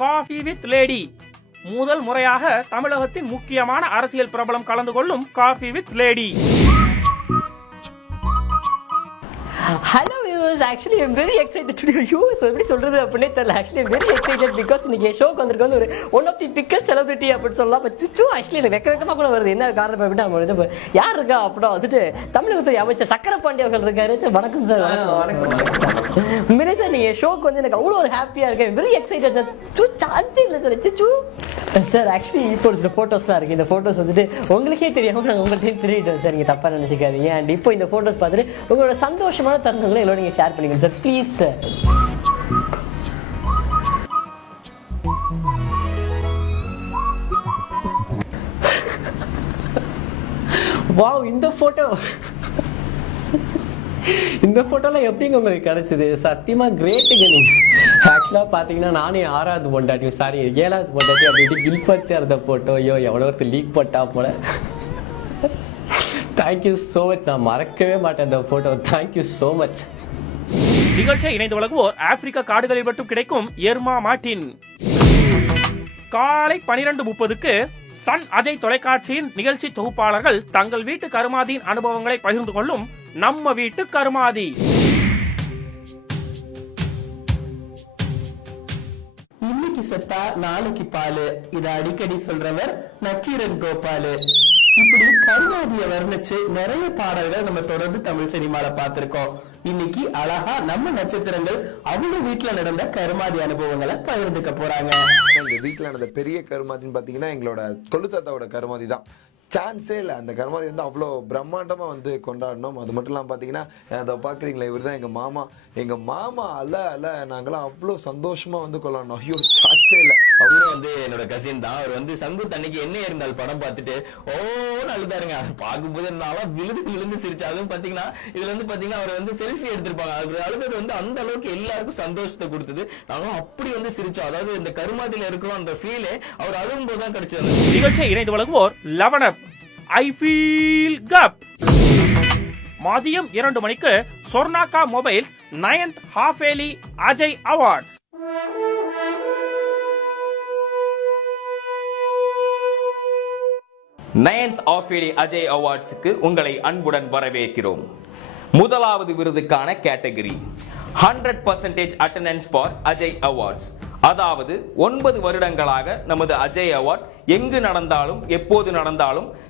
Coffee with lady. முதல் முறையாக தமிழகத்தின் முக்கியமான அரசியல் பிரபலம் கலந்து கொள்ளும் coffee with lady. Hello viewers, actually I'm very excited today. You so எப்படி சொல்றது அப்படினே தெரியல. Actually I'm very excited because இன்னைக்கு ஷோக்கு வந்திருக்க வந்து ஒரு one of the biggest celebrity அப்படி சொல்லலாம். பட் சுச்சு actually எனக்கு வெக்கமா கூட வருது. என்ன காரணம் அப்படினா நம்ம யார் இருக்கா அப்படினா வந்துட்டு தமிழகத்துறை அமைச்சர் சக்கர பாண்டி அவர்கள் இருக்காரு. சார் வணக்கம் சார். வணக்கம். மினே சார் நீங்க ஷோக்கு வந்து எனக்கு அவ்வளவு ஒரு ஹாப்பியா இருக்கேன். very excited sir. சுச்சு சான்ஸ் இல்ல சார். சுச்சு சார் ஆக்சுவலி இப்போ இந்த போட்டோஸ்லாம் இருக்கு. இந்த போட்டோஸ் வந்துட்டு உங்களுக்கே தெரியாம நாங்கள் உங்கள்கிட்ட திருடிட்டோம் சார். நீங்கள் தப்பாக நினச்சிக்காதீங்க. அண்ட் இப்போ இந்த போட்டோஸ் பார்த்துட்டு உங்களோட சந்தோஷமான தருணங்களை எல்லோரும் நீங்கள் ஷேர் பண்ணிக்கணும் சார் ப்ளீஸ் சார். வாவ் இந்த போட்டோ இந்த போட்டோலாம் எப்படிங்க உங்களுக்கு கிடைச்சது? சத்தியமா கிரேட்டுங்க. நீங்க ஆக்சுவலாக பார்த்தீங்கன்னா நானே 6வது பொண்டாட்டியும் சாரி 7வது பொண்டாட்டியும் அப்படி கில்பர்ஸாக இருந்த போட்டோ ஐயோ எவ்வளோ ஒருத்தர் லீக் போட்டா போல. Thank you so much. நான் மறக்கவே மாட்டேன் அந்த போட்டோ. Thank you so much. நிகழ்ச்சியை இணைந்து வழங்குவோர் ஆப்பிரிக்க காடுகளில் மட்டும் கிடைக்கும் எர்மா மார்டின். காலை 12:30க்கு சன் அஜய் தொலைக்காட்சியின் நிகழ்ச்சி தொகுப்பாளர்கள் தங்கள் வீட்டு கருமாதியின் அனுபவங்களை பகிர்ந்து கொள்ளும் நம்ம வீட்டு கருமாதி. இன்னைக்கு செத்தா நாளைக்கு பாலு, இத அடிக்கடி சொல்றவர் நக்கீரன் கோபாலு. இப்படி கருமாதிய வர்ணிச்சு நிறைய பாடல்கள் நம்ம தொடர்ந்து தமிழ் சினிமால பார்த்திருக்கோம். இன்னைக்கு அழகா நம்ம நட்சத்திரங்கள் அவங்க வீட்டுல நடந்த கருமாதி அனுபவங்களை பகிர்ந்துக்க போறாங்க. எங்க வீட்டுல நடந்த பெரிய கருமாதின்னு பாத்தீங்கன்னா எங்களோட கொழுத்தாத்தாவோட கருமாதி தான். சான்ஸே இல்லை. அந்த கருமாதி வந்து அவ்வளோ பிரம்மாண்டமா வந்து கொண்டாடணும். அது மட்டும் இல்லாமல் பார்த்தீங்கன்னா அதை பார்க்குறீங்களா, இவர் தான் எங்கள் மாமா அல்ல நாங்களாம் அவ்வளோ சந்தோஷமா வந்து கொண்டாடணும். ஐயோ சான்ஸே இல்லை. அவரும் வந்து என்னோட கசின் தான். அவர் வந்து சங்குத் அன்னைக்கு என்ன இருந்தால் படம் பார்த்துட்டு ஓன்னு அழுதாருங்க. பார்க்கும்போது என்னாலும் விழுந்து சிரிச்சு. அதுவும் பாத்தீங்கன்னா இதுல வந்து பாத்தீங்கன்னா அவர் வந்து செல்ஃபி எடுத்திருப்பாங்க. அவர் அழுது வந்து அந்த அளவுக்கு எல்லாருக்கும் சந்தோஷத்தை கொடுத்தது. நாங்களும் அப்படி வந்து சிரிச்சோம். அதாவது இந்த கருமாதியில இருக்கிறோம் அந்த ஃபீலே அவர் அழுகும் போதுதான் கிடைச்சது. நிகழ்ச்சியை இணைந்து வழங்குவோர் லவனப் ஐ ஃபீல் கப். மதியம் 2 மணிக்கு Sornakka mobiles 9th half yearly Ajay awards. Ajay அவார்ட்ஸுக்கு உங்களை அன்புடன் வரவேற்கிறோம். முதலாவது விருதுக்கான category 100% attendance for Ajay awards. அதாவது 9 வருடங்களாக நமது அஜய் அவார்ட் எங்கு நடந்தாலும் எப்போது நடந்தாலும்